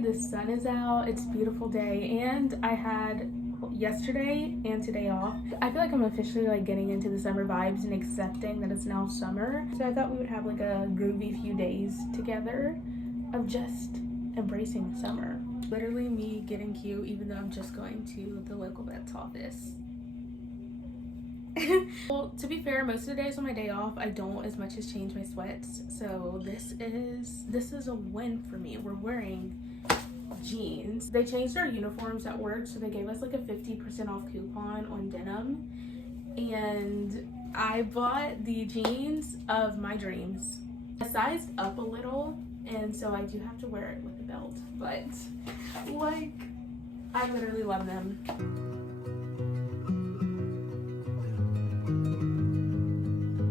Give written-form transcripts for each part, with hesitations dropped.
The sun is out. It's a beautiful day, and I had yesterday and today off. I feel like I'm officially like getting into the summer vibes and accepting that it's now summer. So I thought we would have like a groovy few days together of just embracing summer. Literally me getting cute even though I'm just going to the local vet's office. Well, to be fair, most of the days on my day off I don't as much as change my sweats, so this is a win for me. We're wearing jeans. They changed our uniforms at work, so they gave us like a 50% off coupon on denim, and I bought the jeans of my dreams. I sized up a little, and so I do have to wear it with a belt, but like I literally love them.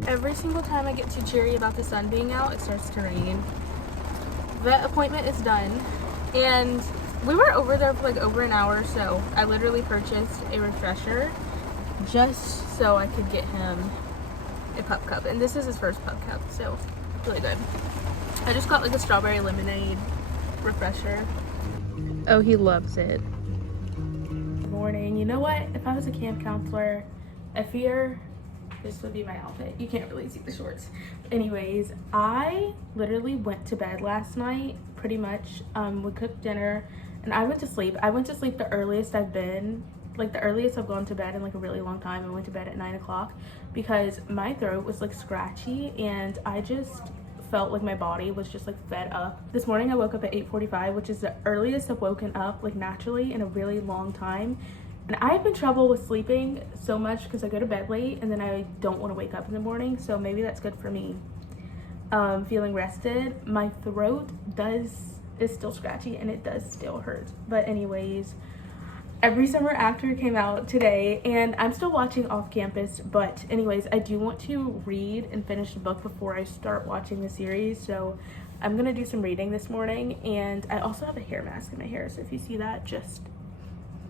Every single time I get too cheery about the sun being out, it starts to rain. Vet appointment is done, and we were over there for like over an hour, so I literally purchased a refresher just so I could get him a pup cup, and this is his first pup cup, so really good. I just got like a strawberry lemonade refresher. Oh, he loves it. Good morning. You know what? If I was a camp counselor, I fear this would be my outfit. You can't really see the shorts. Anyways, I literally went to bed last night, pretty much. We cooked dinner and I went to sleep. I went to sleep the earliest I've been, like the earliest I've gone to bed in like a really long time. I went to bed at 9 o'clock because my throat was like scratchy and I just felt like my body was just like fed up. This morning I woke up at 8:45, which is the earliest I've woken up like naturally in a really long time. And I have been trouble with sleeping so much because I go to bed late and then I don't want to wake up in the morning, so maybe that's good for me. Feeling rested. My throat is still scratchy and it does still hurt. But anyways, Every Summer Actor came out today and I'm still watching Off Campus, but anyways, I do want to read and finish the book before I start watching the series, so I'm gonna do some reading this morning. And I also have a hair mask in my hair, so if you see that, just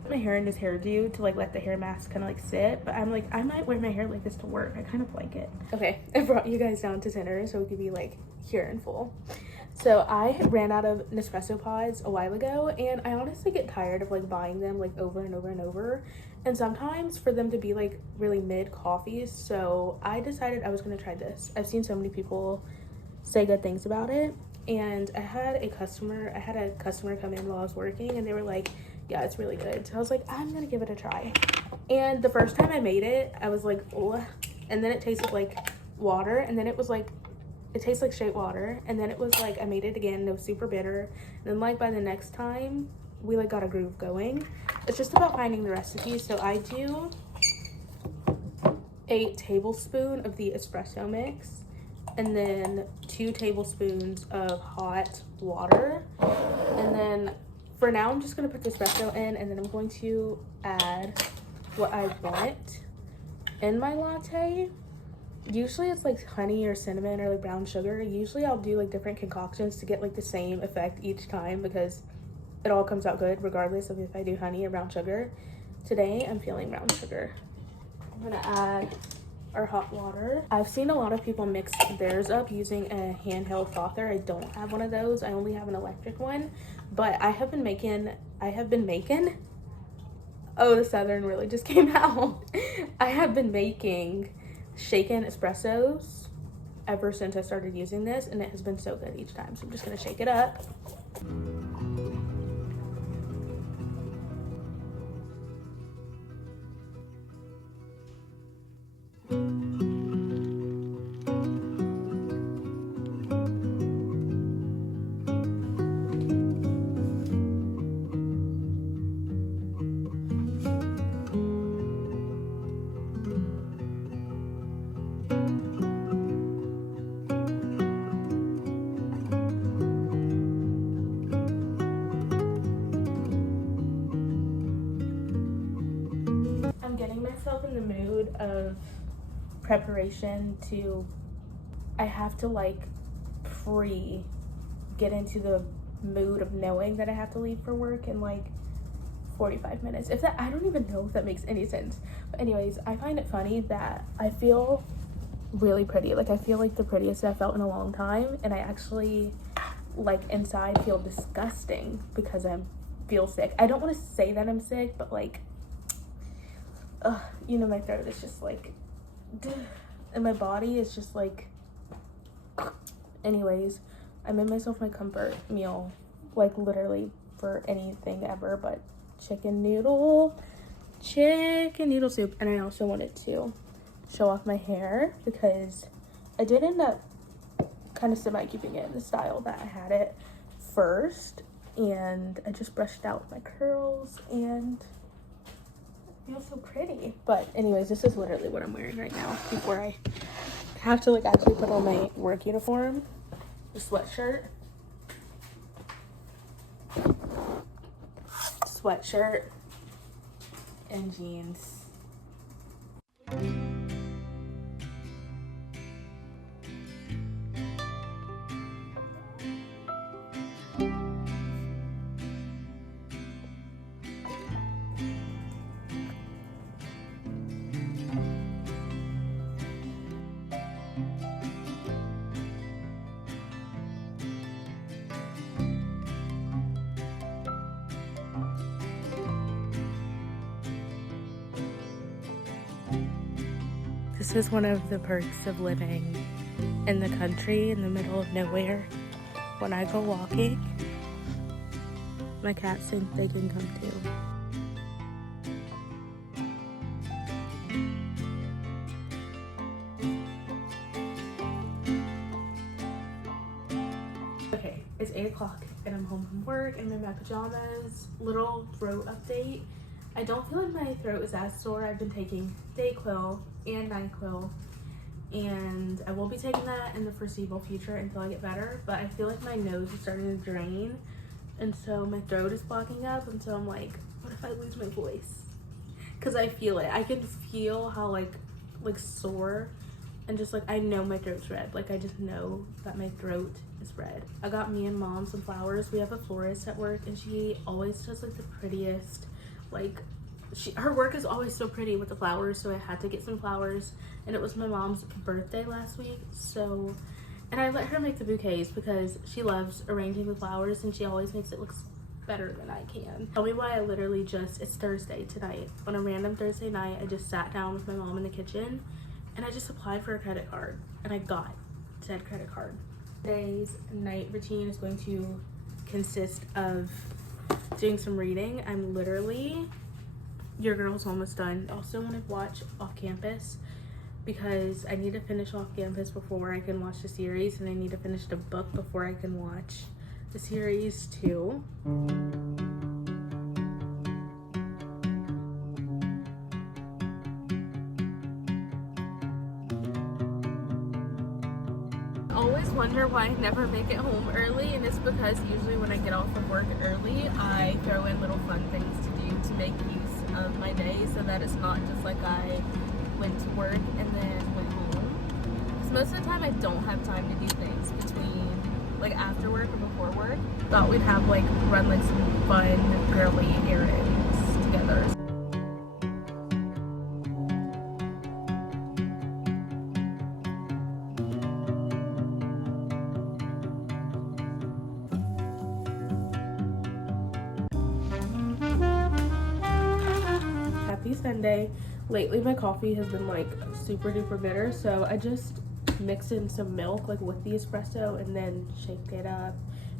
my hair in his hairdo to like let the hair mask kind of like sit, but I'm like, I might wear my hair like this to work. I kind of like it. Okay, I brought you guys down to dinner so we could be like here in full. So I ran out of Nespresso pods a while ago, and I honestly get tired of like buying them like over and over and over, and sometimes for them to be like really mid coffees, so I decided I was gonna try this. I've seen so many people say good things about it, and I had a customer come in while I was working and they were like, yeah, it's really good. So I was like, I'm gonna give it a try. And the first time I made it, I was like, oh, and then it tasted like water, and then it was like, it tastes like straight water, and then it was like, I made it again, it was super bitter, and then like by the next time we like got a groove going. It's just about finding the recipe. So I do a tablespoon of the espresso mix and then 2 tablespoons of hot water, and then for now, I'm just gonna put the espresso in, and then I'm going to add what I want in my latte. Usually it's like honey or cinnamon or like brown sugar. Usually I'll do like different concoctions to get like the same effect each time because it all comes out good regardless of if I do honey or brown sugar. Today, I'm feeling brown sugar. I'm gonna add our hot water. I've seen a lot of people mix theirs up using a handheld frother. I don't have one of those. I only have an electric one, but I have been making, oh, the Southern really just came out. I have been making shaken espressos ever since I started using this, and it has been so good each time. So I'm just gonna shake it up. Getting myself in the mood of preparation to, I have to like get into the mood of knowing that I have to leave for work in like 45 minutes. If that, I don't even know if that makes any sense. But anyways, I find it funny that I feel really pretty. Like I feel like the prettiest I've felt in a long time, and I actually like inside feel disgusting because I feel sick. I don't want to say that I'm sick, but like, you know, my throat is just like, and my body is just like, anyways, I made myself my comfort meal, like literally for anything ever, but chicken noodle soup. And I also wanted to show off my hair because I did end up kind of semi keeping it in the style that I had it first, and I just brushed out my curls and I feel so pretty. But anyways, this is literally what I'm wearing right now before I have to like actually put on my work uniform. The sweatshirt and jeans. This is one of the perks of living in the country in the middle of nowhere. When I go walking, my cats think they can come too. Okay, it's 8 o'clock and I'm home from work. I'm in my pajamas. Little throat update. I don't feel like my throat is as sore. I've been taking Dayquil and NyQuil, and I will be taking that in the foreseeable future until I get better, but I feel like my nose is starting to drain, and so my throat is blocking up, and so I'm like, what if I lose my voice? Because I feel it. I can feel how like sore, and just like I know my throat's red. Like I just know that my throat is red. I got me and Mom some flowers. We have a florist at work, and she always does like the prettiest, like her work is always so pretty with the flowers, so I had to get some flowers, and it was my mom's birthday last week, so, and I let her make the bouquets because she loves arranging the flowers and she always makes it look better than I can. Tell me why I literally just, it's Thursday tonight, on a random Thursday night, I just sat down with my mom in the kitchen and I just applied for a credit card and I got said credit card. Today's night routine is going to consist of doing some reading. I'm literally, your girl's almost done. Also want to watch Off Campus because I need to finish Off Campus before I can watch the series, and I need to finish the book before I can watch the series too. I always wonder why I never make it home early, and it's because usually when I get off of work early, I throw in little fun things to do to make use of my day so that it's not just like I went to work and then went home. Because most of the time I don't have time to do things between like after work or before work. Thought we'd have like run like some fun girly errands together. Happy Sunday. Lately my coffee has been like super duper bitter, so I just mixed in some milk like with the espresso and then shaked it up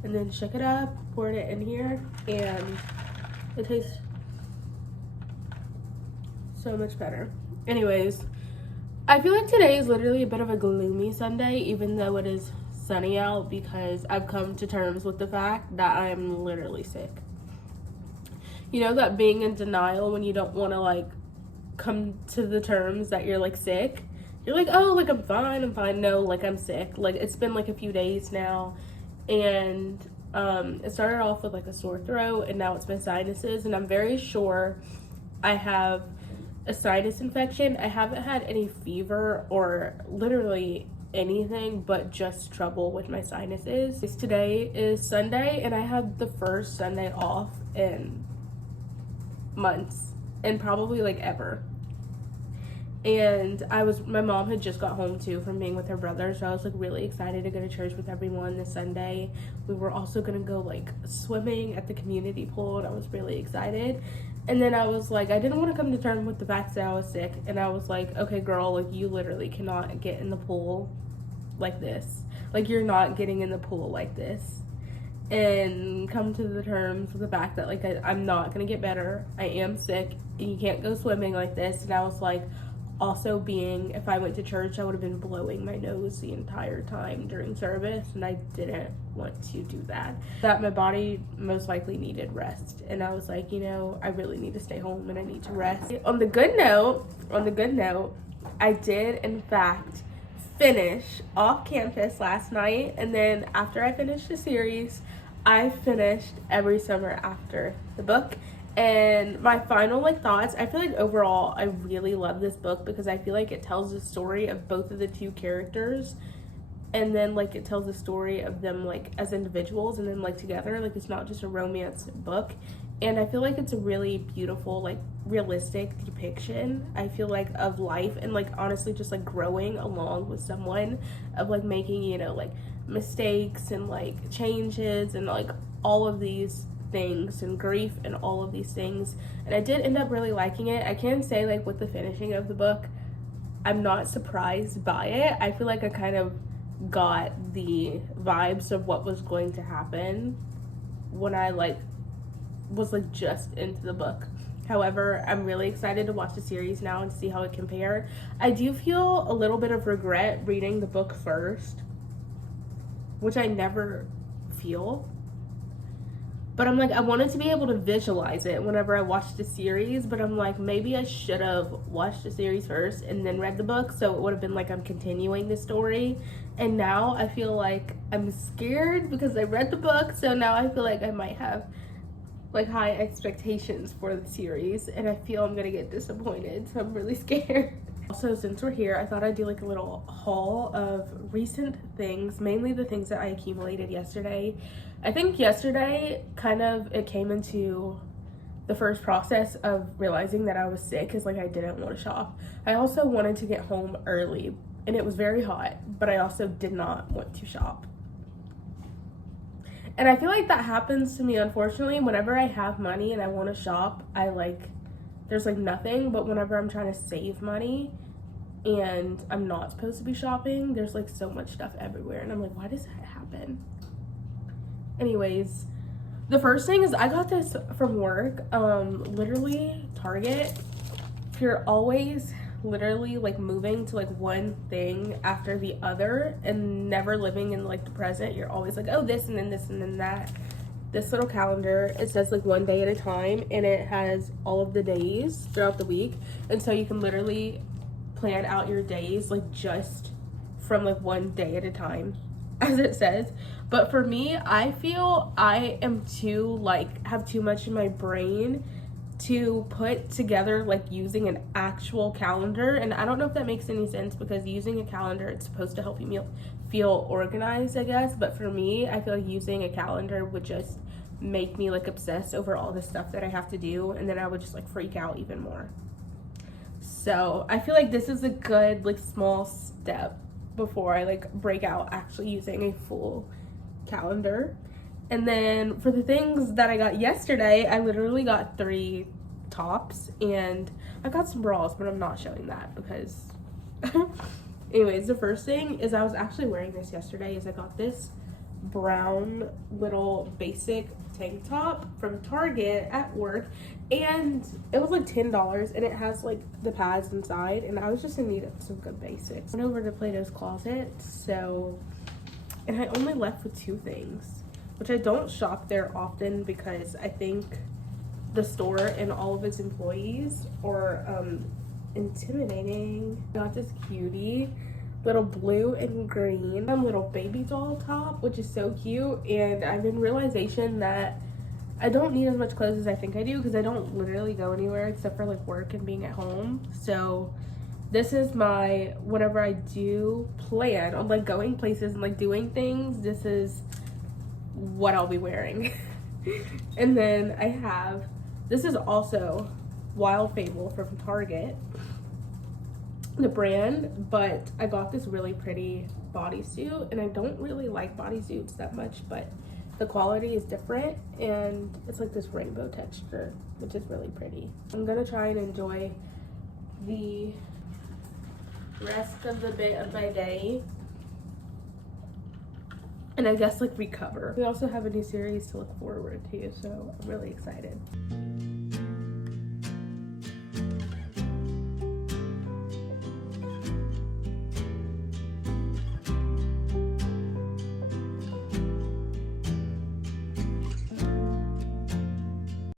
and then shook it up, poured it in here, and it tastes so much better. Anyways, I feel like today is literally a bit of a gloomy Sunday even though it is sunny out, because I've come to terms with the fact that I'm literally sick. You know that being in denial when you don't want to like come to the terms that you're like sick? You're like, oh, like I'm fine. No, like I'm sick. Like it's been like a few days now, and it started off with like a sore throat, and now it's my sinuses, and I'm very sure I have a sinus infection. I haven't had any fever or literally anything, but just trouble with my sinuses. Today is Sunday, and I had the first Sunday off in months, and probably like ever. And my mom had just got home too from being with her brother, so I was like really excited to go to church with everyone this Sunday. We were also gonna go like swimming at the community pool, and I was really excited. And then I was like, I didn't want to come to terms with the fact that I was sick, and I was like, okay girl, like you literally cannot get in the pool like this. Like you're not getting in the pool like this. And come to the terms with the fact that like I'm not gonna get better. I am sick, and you can't go swimming like this. And I was like, also being, if I went to church, I would have been blowing my nose the entire time during service, and I didn't want to do that. That my body most likely needed rest, and I was like, you know, I really need to stay home and I need to rest. On the good note, I did in fact finish off campus last night, and then after I finished the series, I finished Every Summer After, the book. And my final like thoughts, I feel like overall I really love this book because I feel like it tells the story of both of the two characters, and then like it tells the story of them like as individuals and then like together. Like it's not just a romance book, and I feel like it's a really beautiful like realistic depiction, I feel like, of life, and like honestly just like growing along with someone, of like making, you know, like mistakes and like changes and like all of these things and grief and all of these things. And I did end up really liking it. I can say like with the finishing of the book, I'm not surprised by it. I feel like I kind of got the vibes of what was going to happen when I like was like just into the book. However, I'm really excited to watch the series now and see how it compare. I do feel a little bit of regret reading the book first, which I never feel. But I'm like, I wanted to be able to visualize it whenever I watched the series, but I'm like, maybe I should have watched the series first and then read the book, so it would have been like I'm continuing the story. And now I feel like I'm scared because I read the book, so now I feel like I might have like high expectations for the series, and I feel I'm gonna get disappointed, so I'm really scared. Also, since we're here, I thought I'd do like a little haul of recent things, mainly the things that I accumulated yesterday. I think yesterday kind of it came into the first process of realizing that I was sick, is like I didn't want to shop. I also wanted to get home early, and it was very hot, but I also did not want to shop. And I feel like that happens to me, unfortunately. Whenever I have money and I want to shop, there's like nothing. But whenever I'm trying to save money and I'm not supposed to be shopping, there's like so much stuff everywhere, and I'm like, why does that happen? Anyways, the first thing is I got this from work. Literally Target. If you're always literally like moving to like one thing after the other and never living in like the present, you're always like, oh, this and then this and then that. This little calendar, it says like one day at a time, and it has all of the days throughout the week, and so you can literally plan out your days like just from like one day at a time, as it says. But for me, I feel I am too like have too much in my brain to put together like using an actual calendar. And I don't know if that makes any sense, because using a calendar, it's supposed to help you feel organized, I guess. But for me, I feel like using a calendar would just make me like obsess over all the stuff that I have to do, and then I would just like freak out even more. So I feel like this is a good like small step before I like break out actually using a full calendar. And then for the things that I got yesterday, I literally got 3 tops, and I got some bras, but I'm not showing that because anyways, the first thing is I was actually wearing this yesterday, is I got this brown little basic tank top from Target at work, and it was like $10, and it has like the pads inside, and I was just in need of some good basics. Went over to Plato's Closet, and I only left with 2 things, which I don't shop there often because I think the store and all of its employees are intimidating. I got this cutie little blue and green little baby doll top, which is so cute, and I'm in realization that I don't need as much clothes as I think I do, because I don't literally go anywhere except for like work and being at home. So this is my, whenever I do plan on like going places and like doing things, this is what I'll be wearing. And then I have, this is also Wild Fable from Target. the brand, but I got this really pretty bodysuit, and I don't really like bodysuits that much, but the quality is different, and it's like this rainbow texture, which is really pretty. I'm gonna try and enjoy the rest of the bit of my day, and I guess like recover. We also have a new series to look forward to, so I'm really excited.